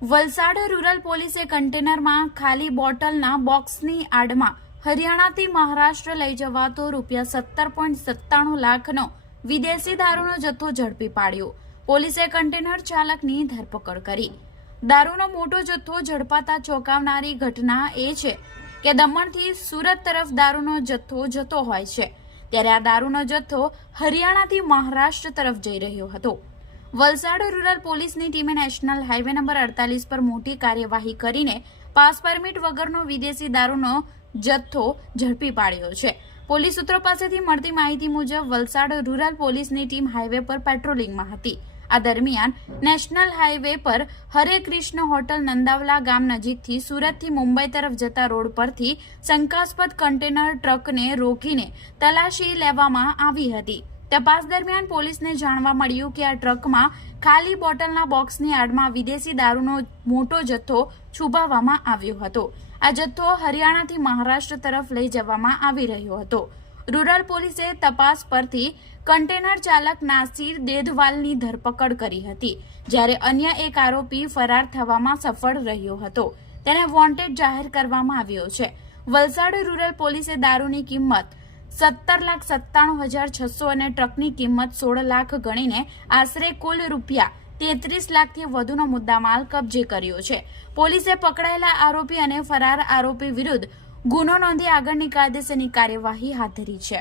Valsad rural પોલીસે કન્ટેનરમાં ખાલી બોટલના બોક્સની આડમાં હરિયાણાથી મહારાષ્ટ્ર લઈ જવાતો ₹17.97 લાખનો વિદેશી દારૂનો જથ્થો ઝડપી પાડ્યો। પોલીસે કન્ટેનર ચાલકની ધરપકડ કરી। દારૂનો મોટો જથ્થો ઝડપાતા ચોંકાવનારી ઘટના એ છે કે દમણથી સુરત તરફ દારૂનો જથ્થો જતો હોય છે, ત્યારે આ દારૂનો જથ્થો હરિયાણાથી મહારાષ્ટ્ર તરફ જઈ રહ્યો હતો। વલસાડ રૂરલ પોલીસની ટીમે નેશનલ હાઈવે નંબર 48 પર મોટી કાર્યવાહી કરીને પાસ પરમિટ વગરનો વિદેશી દારૂનો જથ્થો ઝડપી પાડ્યો છે। પોલીસ સૂત્રો પાસેથી મળતી માહિતી મુજબ વલસાડ રૂરલ પોલીસની ટીમ હાઈવે પર પેટ્રોલિંગમાં હતી। આ દરમિયાન નેશનલ હાઈવે પર હરે કૃષ્ણ હોટલ નંદાવલા ગામ નજીકથી સુરતથી મુંબઈ તરફ જતા રોડ પરથી શંકાસ્પદ કન્ટેનર ટ્રકને રોકીને તલાશી લેવામાં આવી હતી। તપાસ દરમિયાન પોલીસને જાણવા મળ્યું કે આ ટ્રકમાં ખાલી બોટલના બોક્સની આડમાં વિદેશી દારૂનો મોટો જથ્થો છુપાવવામાં આવ્યો હતો। આ જથ્થો હરિયાણાથી મહારાષ્ટ્ર તરફ લઈ જવામાં આવી રહ્યો હતો। રૂરલ પોલીસે તપાસ પરથી કન્ટેનર ચાલક નાસિર દેધવાલની ધરપકડ કરી હતી, જ્યારે અન્ય એક આરોપી ફરાર થવામાં સફળ રહ્યો હતો। તેને વોન્ટેડ જાહેર કરવામાં આવ્યો છે। વલસાડ રૂરલ પોલીસે દારૂની કિંમત 17,97,600 અને ટ્રકની કિંમત 16 લાખ ગણીને આશરે કુલ ₹33 લાખથી વધુનો મુદ્દામાલ કબજે કર્યો છે। પોલીસે પકડાયેલા આરોપી અને ફરાર આરોપી વિરુદ્ધ ગુનો નોંધી આગળની કાયદેસરની કાર્યવાહી હાથ ધરી છે।